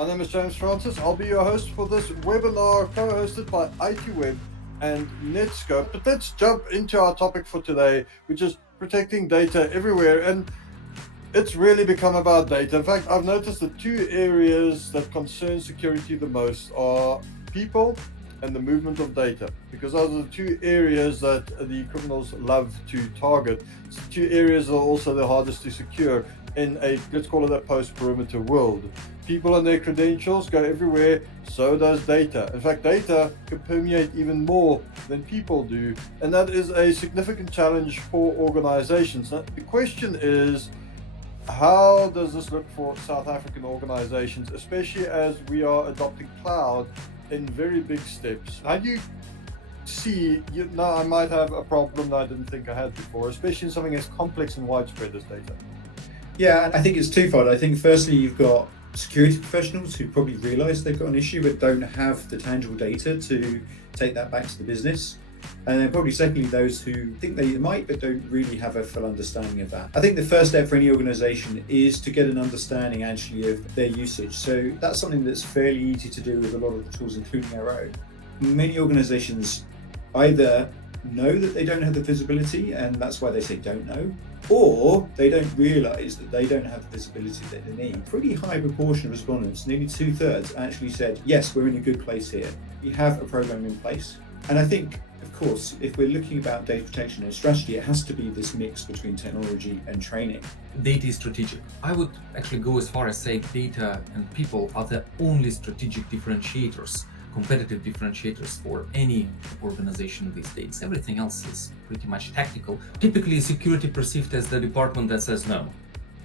My name is James Francis. I'll be your host for this webinar, co-hosted by ITWeb and Netskope. But let's jump into our topic for today, which is protecting data everywhere. And it's really become about data. In fact, I've noticed the two areas that concern security the most are people and the movement of data, because those are the two areas that the criminals love to target. It's the two areas that are also the hardest to secure in a, let's call it a post-perimeter world. People and their credentials go everywhere, so does data. In fact, data can permeate even more than people do, and that is a significant challenge for organizations. Now, the question is, how does this look for South African organizations, especially as we are adopting cloud in very big steps? How do you see, now I might have a problem that I didn't think I had before, especially in something as complex and widespread as data? Yeah, I think it's twofold. I think firstly, you've got security professionals who probably realise they've got an issue but don't have the tangible data to take that back to the business. And then probably secondly, those who think they might but don't really have a full understanding of that. I think the first step for any organisation is to get an understanding actually of their usage. So that's something that's fairly easy to do with a lot of the tools, including our own. Many organisations either know that they don't have the visibility and that's why they say don't know, or they don't realise that they don't have the visibility that they need. A pretty high proportion of respondents, nearly 2/3, actually said, yes, we're in a good place here. We have a program in place. And I think, of course, if we're looking about data protection and strategy, it has to be this mix between technology and training. Data is strategic. I would actually go as far as say data and people are the only strategic differentiators, competitive differentiators for any organization these days. Everything else is pretty much tactical. Typically, security perceived as the department that says no.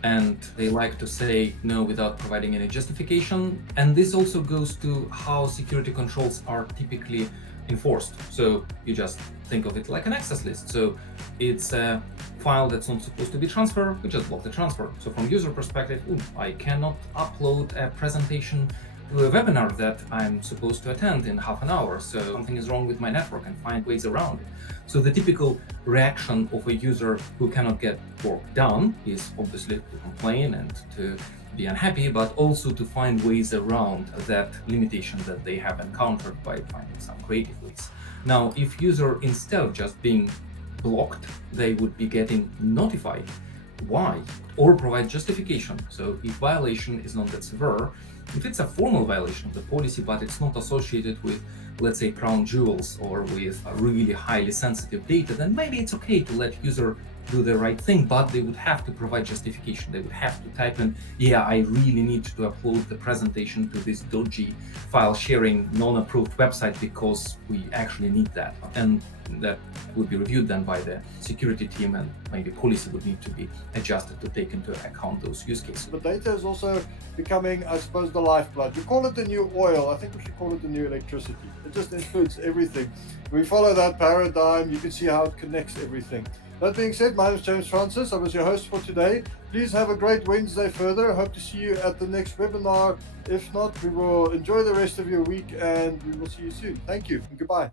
And they like to say no without providing any justification. And this also goes to how security controls are typically enforced. So you just think of it like an access list. So it's a file that's not supposed to be transferred, we just block the transfer. So from user perspective, I cannot upload a presentation to a webinar that I'm supposed to attend in half an hour. So something is wrong with my network and find ways around it. So the typical reaction of a user who cannot get work done is obviously to complain and to be unhappy, but also to find ways around that limitation that they have encountered by finding some creative ways. Now, if user, instead of just being blocked, they would be getting notified why or provide justification. So if violation is not that severe, if it's a formal violation of the policy, but it's not associated with, let's say, crown jewels or with really highly sensitive data, then maybe it's okay to let user do the right thing, but they would have to provide justification. They would have to type in, yeah, I really need to upload the presentation to this dodgy file sharing non-approved website because we actually need that. And that would be reviewed then by the security team, and maybe policy would need to be adjusted to take into account those use cases. But data is also becoming, I suppose, the lifeblood. We call it the new oil. I think we should call it the new electricity. It just includes everything. We follow that paradigm. You can see how it connects everything. That being said, my name is James Francis. I was your host for today. Please have a great Wednesday further. I hope to see you at the next webinar. If not, we will enjoy the rest of your week and we will see you soon. Thank you and goodbye.